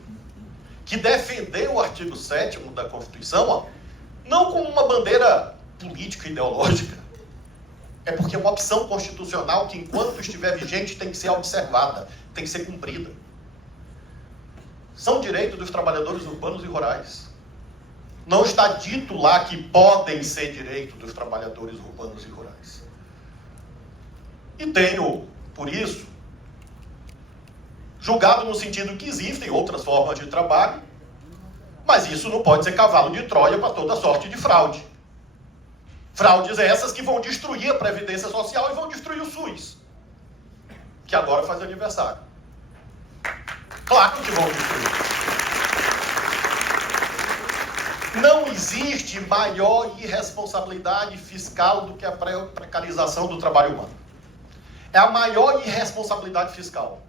que defender o artigo 7º da Constituição, não como uma bandeira política e ideológica, é porque é uma opção constitucional que, enquanto estiver vigente, tem que ser observada, tem que ser cumprida. São direitos dos trabalhadores urbanos e rurais. Não está dito lá que podem ser direitos dos trabalhadores urbanos e rurais. E tenho, por isso, julgado no sentido que existem outras formas de trabalho, mas isso não pode ser cavalo de Troia para toda sorte de fraude. Fraudes essas que vão destruir a Previdência Social e vão destruir o SUS, que agora faz aniversário. Claro que vão destruir. Não existe maior irresponsabilidade fiscal do que a precarização do trabalho humano. É a maior irresponsabilidade fiscal.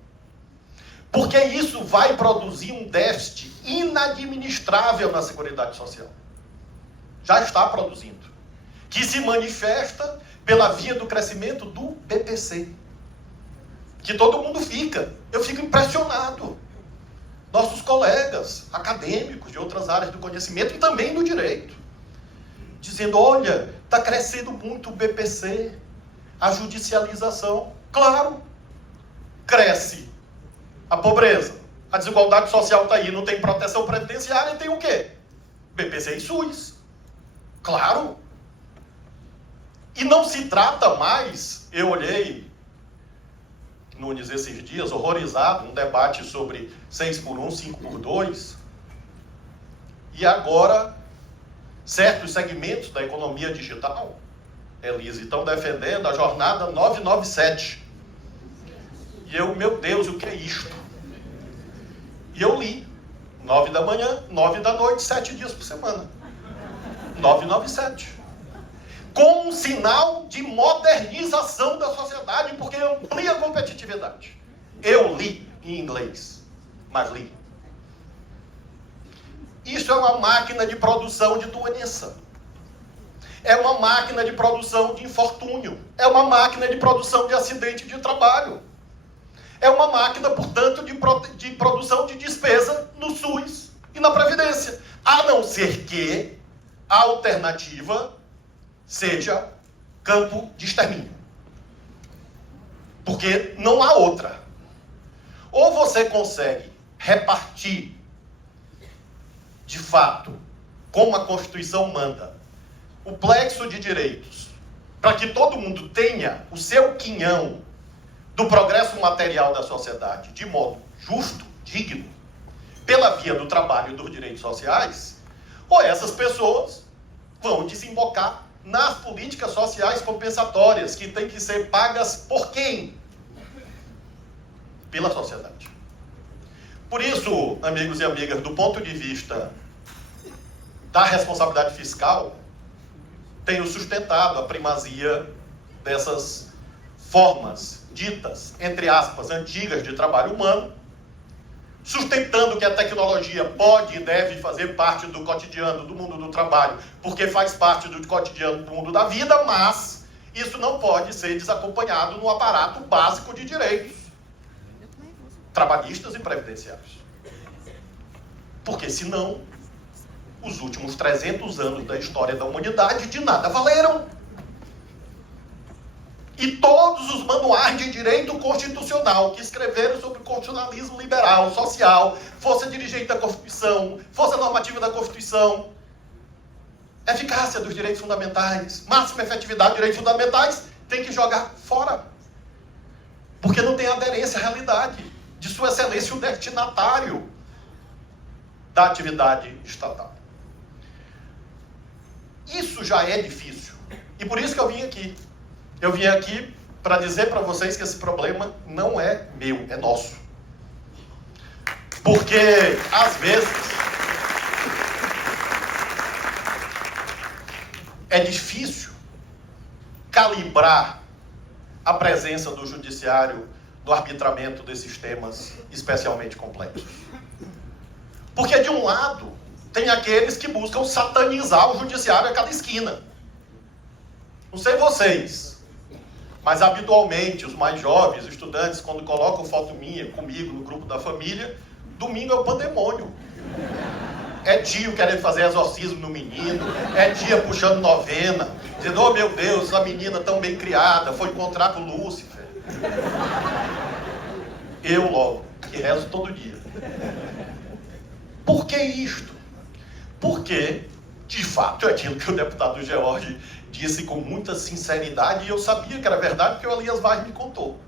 Porque isso vai produzir um déficit inadministrável na Seguridade Social. Já está produzindo. Que se manifesta pela via do crescimento do BPC. Que todo mundo fica. Eu fico impressionado. Nossos colegas acadêmicos de outras áreas do conhecimento e também do direito. Dizendo, olha, está crescendo muito o BPC, a judicialização. Claro, cresce a pobreza, a desigualdade social está aí, não tem proteção previdenciária e tem o quê? BPC e SUS. Claro. E não se trata mais, eu olhei Nunes esses dias, horrorizado, um debate sobre 6x1, 5x2, e agora certos segmentos da economia digital, Elise, estão defendendo a jornada 997. E eu, meu Deus, o que é isto? E eu li, 9 da manhã, 9 da noite, 7 dias por semana. 997. Com um sinal de modernização da sociedade, porque amplia a competitividade. Eu li em inglês, mas li. Isso é uma máquina de produção de doença. É uma máquina de produção de infortúnio. É uma máquina de produção de acidente de trabalho. É uma máquina, portanto, de produção de despesa no SUS e na Previdência. A não ser que a alternativa seja campo de extermínio. Porque não há outra. Ou você consegue repartir, de fato, como a Constituição manda, o plexo de direitos, para que todo mundo tenha o seu quinhão do progresso material da sociedade de modo justo, digno, pela via do trabalho e dos direitos sociais, ou essas pessoas vão desembocar nas políticas sociais compensatórias, que têm que ser pagas por quem? Pela sociedade. Por isso, amigos e amigas, do ponto de vista da responsabilidade fiscal, tenho sustentado a primazia dessas formas ditas, entre aspas, antigas de trabalho humano, sustentando que a tecnologia pode e deve fazer parte do cotidiano do mundo do trabalho, porque faz parte do cotidiano do mundo da vida, mas isso não pode ser desacompanhado no aparato básico de direitos trabalhistas e previdenciários. Porque senão, os últimos 300 anos da história da humanidade de nada valeram. E todos os manuais de direito constitucional que escreveram sobre o constitucionalismo liberal, social, força dirigente da Constituição, força normativa da Constituição, eficácia dos direitos fundamentais, máxima efetividade dos direitos fundamentais, tem que jogar fora. Porque não tem aderência à realidade de sua excelência o destinatário da atividade estatal. Isso já é difícil. E por isso que eu vim aqui. Eu vim aqui para dizer para vocês que esse problema não é meu, é nosso. Porque, às vezes, é difícil calibrar a presença do judiciário no arbitramento desses temas especialmente complexos. Porque, de um lado, tem aqueles que buscam satanizar o judiciário a cada esquina. Não sei vocês, mas habitualmente os mais jovens, os estudantes, quando colocam foto minha comigo no grupo da família, domingo é o pandemônio. É tio querendo fazer exorcismo no menino, é tia puxando novena, dizendo, oh meu Deus, a menina tão bem criada, foi encontrar com Lúcifer. Eu logo, que rezo todo dia. Por que isto? Porque, de fato, é aquilo que o deputado George disse com muita sinceridade, e eu sabia que era verdade, porque o Elias Vaz me contou.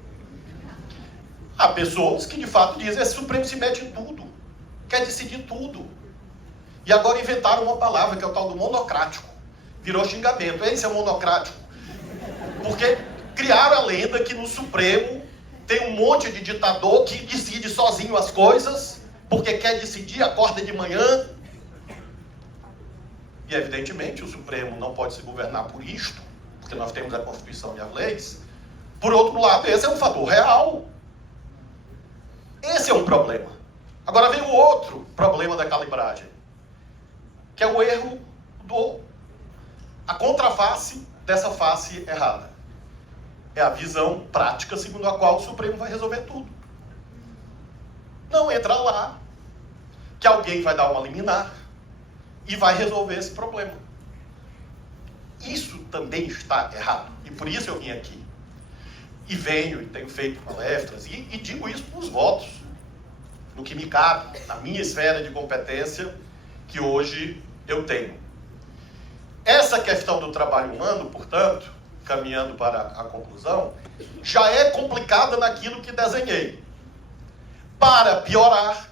Há pessoas que, de fato, dizem, esse Supremo se mete em tudo, quer decidir tudo. E agora inventaram uma palavra, que é o tal do monocrático. Virou xingamento. Esse é o monocrático. Porque criaram a lenda que no Supremo tem um monte de ditador que decide sozinho as coisas, porque quer decidir, acorda de manhã. E, evidentemente, o Supremo não pode se governar por isto, porque nós temos a Constituição e as leis. Por outro lado, esse é um fator real. Esse é um problema. Agora vem o outro problema da calibragem, que é o erro a contraface dessa face errada. É a visão prática segundo a qual o Supremo vai resolver tudo. Não entra lá que alguém vai dar uma liminar e vai resolver esse problema. Isso também está errado. E por isso eu vim aqui. E venho e tenho feito palestras e digo isso para os votos, no que me cabe, na minha esfera de competência, que hoje eu tenho. Essa questão do trabalho humano, portanto, caminhando para a conclusão, já é complicada naquilo que desenhei. Para piorar,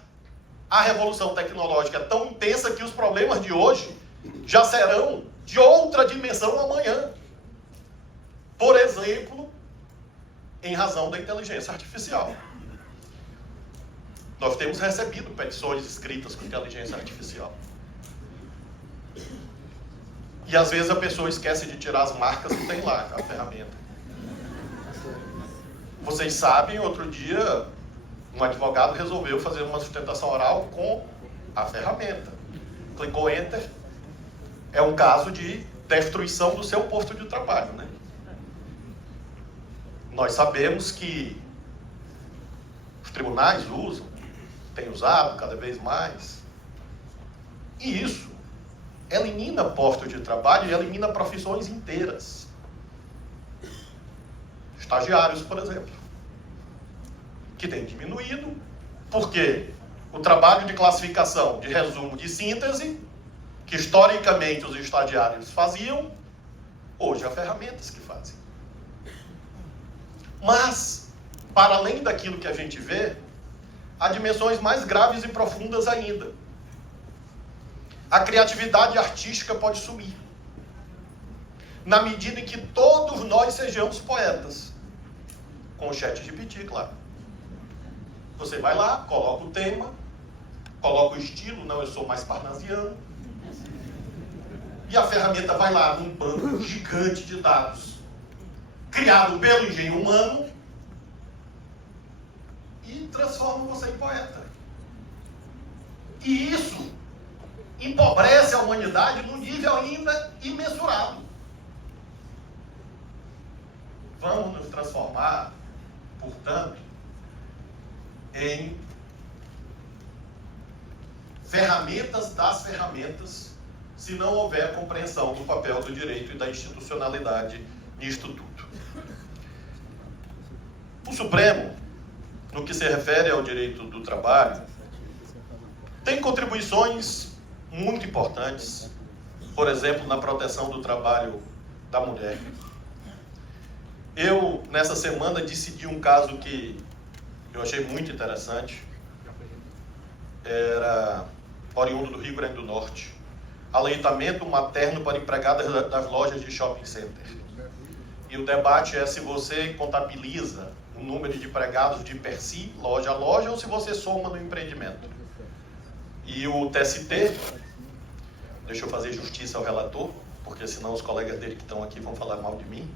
a revolução tecnológica é tão intensa que os problemas de hoje já serão de outra dimensão amanhã. Por exemplo, em razão da inteligência artificial. Nós temos recebido petições escritas com inteligência artificial. E às vezes a pessoa esquece de tirar as marcas que tem lá, a ferramenta. Vocês sabem, outro dia, um advogado resolveu fazer uma sustentação oral com a ferramenta. Clicou Enter. É um caso de destruição do seu posto de trabalho, né? Nós sabemos que os tribunais usam, têm usado cada vez mais. E isso elimina postos de trabalho e elimina profissões inteiras. Estagiários, por exemplo, que tem diminuído, porque o trabalho de classificação, de resumo, de síntese, que historicamente os estagiários faziam, hoje há ferramentas que fazem. Mas, para além daquilo que a gente vê, há dimensões mais graves e profundas ainda. A criatividade artística pode sumir, na medida em que todos nós sejamos poetas, com o ChatGPT, claro. Você vai lá, coloca o tema, coloca o estilo, não, eu sou mais parnasiano, e a ferramenta vai lá num banco gigante de dados, criado pelo engenho humano, e transforma você em poeta. E isso empobrece a humanidade num nível ainda imensurável. Vamos nos transformar, portanto, em ferramentas das ferramentas, se não houver compreensão do papel do direito e da institucionalidade nisto tudo. O Supremo, no que se refere ao direito do trabalho, tem contribuições muito importantes, por exemplo, na proteção do trabalho da mulher. Eu, nessa semana, decidi um caso que eu achei muito interessante. Era oriundo do Rio Grande do Norte. Aleitamento materno para empregadas das lojas de shopping center. E o debate é se você contabiliza o número de empregados de per si, loja a loja, ou se você soma no empreendimento. E o TST, deixa eu fazer justiça ao relator, porque senão os colegas dele que estão aqui vão falar mal de mim.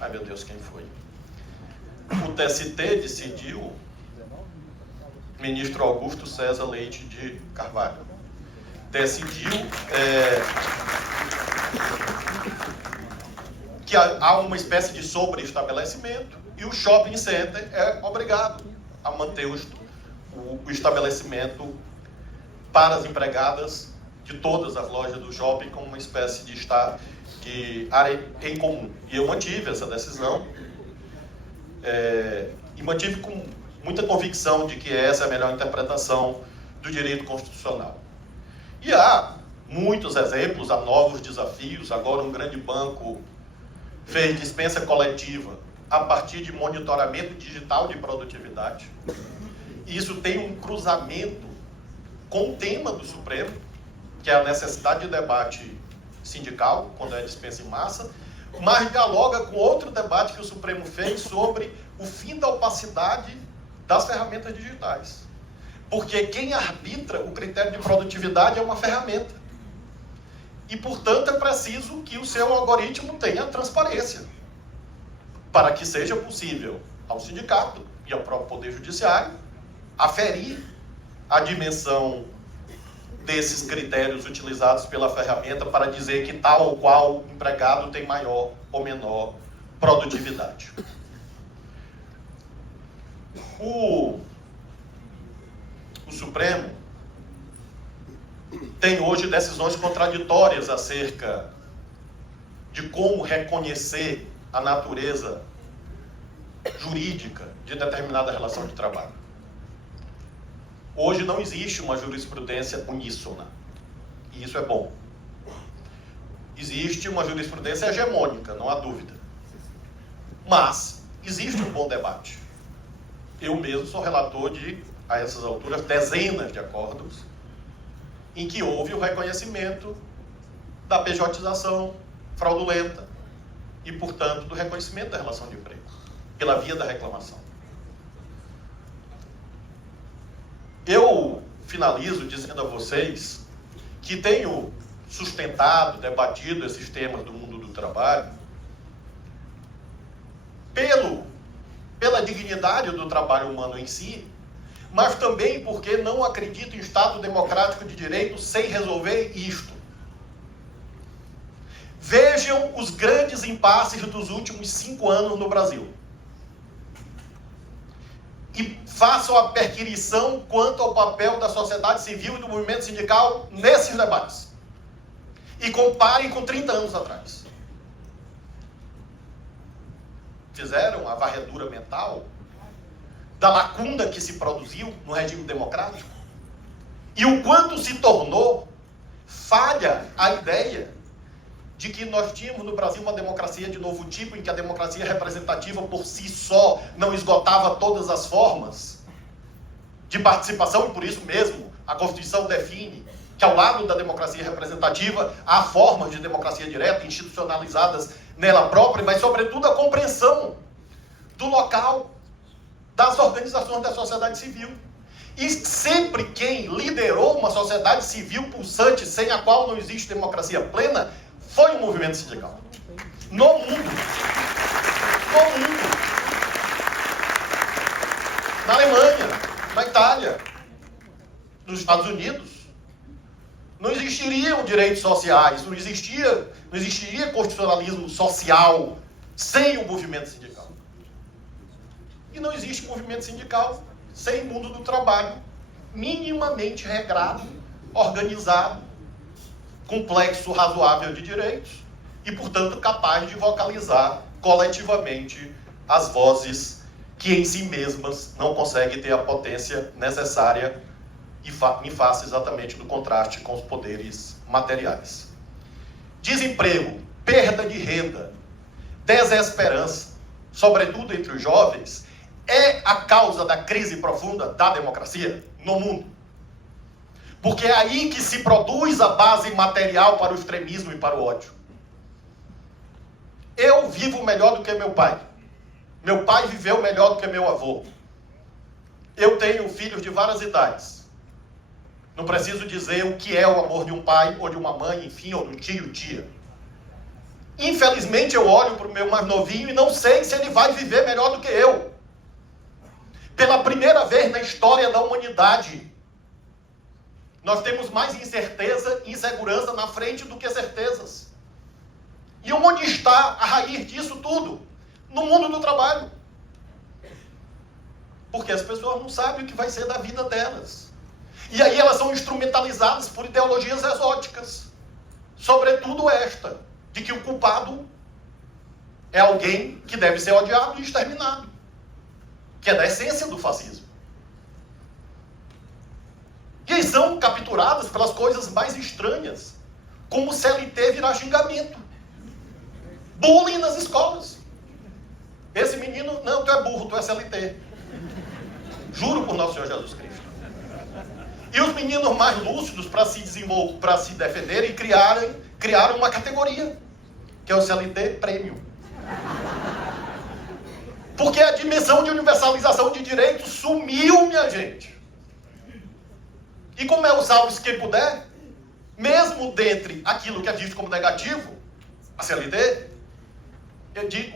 Ai meu Deus, quem foi? O TST decidiu, ministro Augusto César Leite de Carvalho, decidiu que há uma espécie de sobreestabelecimento e o shopping center é obrigado a manter o estabelecimento para as empregadas de todas as lojas do shopping como uma espécie de área em comum. E eu mantive essa decisão e mantive com muita convicção de que essa é a melhor interpretação do direito constitucional. E há muitos exemplos, há novos desafios. Agora um grande banco fez dispensa coletiva a partir de monitoramento digital de produtividade. E isso tem um cruzamento com o tema do Supremo, que é a necessidade de debate sindical, quando é dispensa em massa, mas dialoga com outro debate que o Supremo fez sobre o fim da opacidade das ferramentas digitais. Porque quem arbitra o critério de produtividade é uma ferramenta. E, portanto, é preciso que o seu algoritmo tenha transparência, para que seja possível ao sindicato e ao próprio Poder Judiciário aferir a dimensão desses critérios utilizados pela ferramenta para dizer que tal ou qual empregado tem maior ou menor produtividade. O Supremo tem hoje decisões contraditórias acerca de como reconhecer a natureza jurídica de determinada relação de trabalho. Hoje não existe uma jurisprudência uníssona, e isso é bom. Existe uma jurisprudência hegemônica, não há dúvida. Mas existe um bom debate. Eu mesmo sou relator de, a essas alturas, dezenas de acordos em que houve o reconhecimento da pejotização fraudulenta e, portanto, do reconhecimento da relação de emprego, pela via da reclamação. Eu finalizo dizendo a vocês que tenho sustentado, debatido esses temas do mundo do trabalho pela dignidade do trabalho humano em si, mas também porque não acredito em Estado democrático de direito sem resolver isto. Vejam os grandes impasses dos últimos 5 anos no Brasil. E façam a perquirição quanto ao papel da sociedade civil e do movimento sindical nesses debates. E comparem com 30 anos atrás. Fizeram a varredura mental da lacuna que se produziu no regime democrático e o quanto se tornou falha a ideia de que nós tínhamos no Brasil uma democracia de novo tipo, em que a democracia representativa por si só não esgotava todas as formas de participação, e por isso mesmo a Constituição define que ao lado da democracia representativa há formas de democracia direta institucionalizadas nela própria, mas sobretudo a compreensão do local das organizações da sociedade civil. E sempre quem liderou uma sociedade civil pulsante, sem a qual não existe democracia plena, foi o movimento sindical. No mundo. No mundo. Na Alemanha, na Itália, nos Estados Unidos, não existiriam direitos sociais, não existiria constitucionalismo social sem o movimento sindical. E não existe movimento sindical sem mundo do trabalho minimamente regrado, organizado, complexo, razoável de direitos e, portanto, capaz de vocalizar coletivamente as vozes que em si mesmas não conseguem ter a potência necessária em face exatamente do contraste com os poderes materiais. Desemprego, perda de renda, desesperança, sobretudo entre os jovens, é a causa da crise profunda da democracia no mundo. Porque é aí que se produz a base material para o extremismo e para o ódio. Eu vivo melhor do que meu pai. Meu pai viveu melhor do que meu avô. Eu tenho filhos de várias idades. Não preciso dizer o que é o amor de um pai ou de uma mãe, enfim, ou do tio, tia. Infelizmente, eu olho para o meu mais novinho e não sei se ele vai viver melhor do que eu. Pela primeira vez na história da humanidade, Nós temos mais incerteza e insegurança na frente do que certezas. E onde está a raiz disso tudo? No mundo do trabalho. Porque as pessoas não sabem o que vai ser da vida delas. E aí elas são instrumentalizadas por ideologias exóticas. Sobretudo esta, de que o culpado é alguém que deve ser odiado e exterminado. Que é da essência do fascismo. E aí são capturadas pelas coisas mais estranhas, como o CLT virar xingamento. Bullying nas escolas. Esse menino, não, tu é burro, tu é CLT. Juro por nosso Senhor Jesus Cristo. E os meninos mais lúcidos, para se desenvolver, para se defenderem, criaram uma categoria, que é o CLT Prêmio. Porque a dimensão de universalização de direitos sumiu, minha gente. E como é usá-los quem puder, mesmo dentre aquilo que é visto como negativo, a CLT,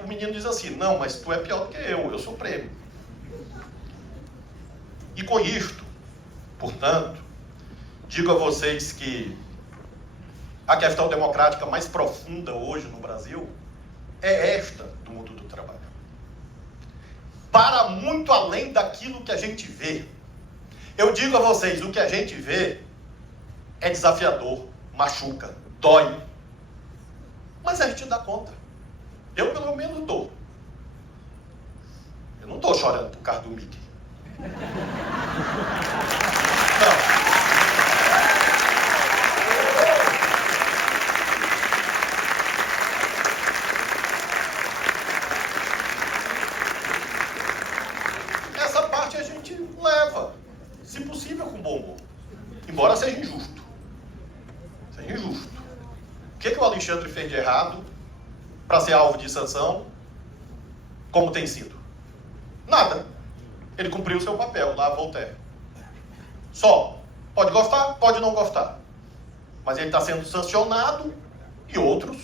o menino diz assim, não, mas tu é pior do que eu sou prêmio. E com isto, portanto, digo a vocês que a questão democrática mais profunda hoje no Brasil é esta do mundo do trabalho. Para muito além daquilo que a gente vê. Eu digo a vocês, o que a gente vê é desafiador, machuca, dói. Mas a gente dá conta. Eu, pelo menos, dou. Eu não estou chorando por causa do Mickey. Não. Essa parte a gente leva, se possível, com bom humor. Embora seja injusto. Seja injusto. O que o Alexandre fez de errado para ser alvo de sanção, como tem sido? Nada. Ele cumpriu o seu papel, lá Voltaire. Só. Pode gostar, pode não gostar. Mas ele está sendo sancionado e outros,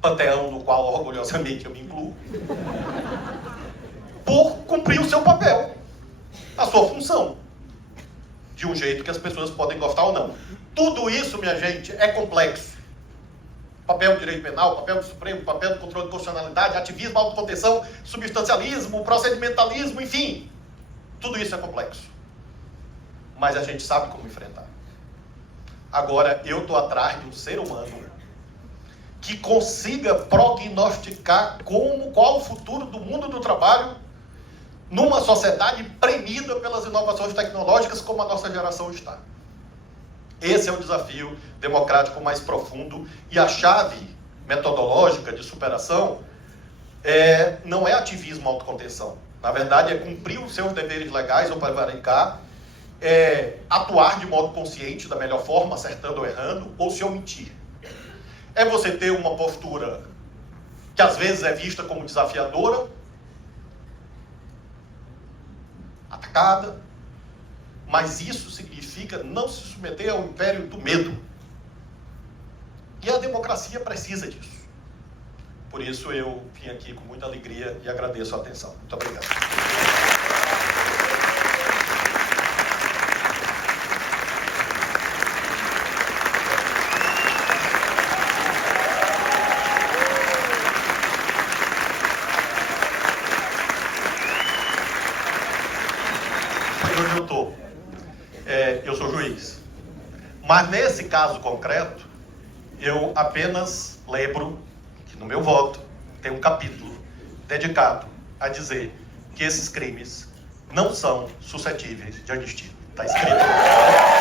panteão no qual orgulhosamente eu me incluo, por cumprir o seu papel, a sua função, de um jeito que as pessoas podem gostar ou não. Tudo isso, minha gente, é complexo. Papel do direito penal, papel do Supremo, papel do controle de constitucionalidade, ativismo, autoproteção, substancialismo, procedimentalismo, enfim. Tudo isso é complexo. Mas a gente sabe como enfrentar. Agora, eu estou atrás de um ser humano que consiga prognosticar qual o futuro do mundo do trabalho numa sociedade premida pelas inovações tecnológicas como a nossa geração está. Esse é o desafio democrático mais profundo e a chave metodológica de superação não é ativismo, autocontenção. Na verdade, é cumprir os seus deveres legais ou prevaricar, atuar de modo consciente, da melhor forma, acertando ou errando, ou se omitir. É você ter uma postura que às vezes é vista como desafiadora, atacada, mas isso significa não se submeter ao império do medo. E a democracia precisa disso. Por isso eu vim aqui com muita alegria e agradeço a atenção. Muito obrigado. Onde eu estou? Eu sou juiz. Mas nesse caso concreto, eu apenas lembro que no meu voto tem um capítulo dedicado a dizer que esses crimes não são suscetíveis de anistia. Está escrito.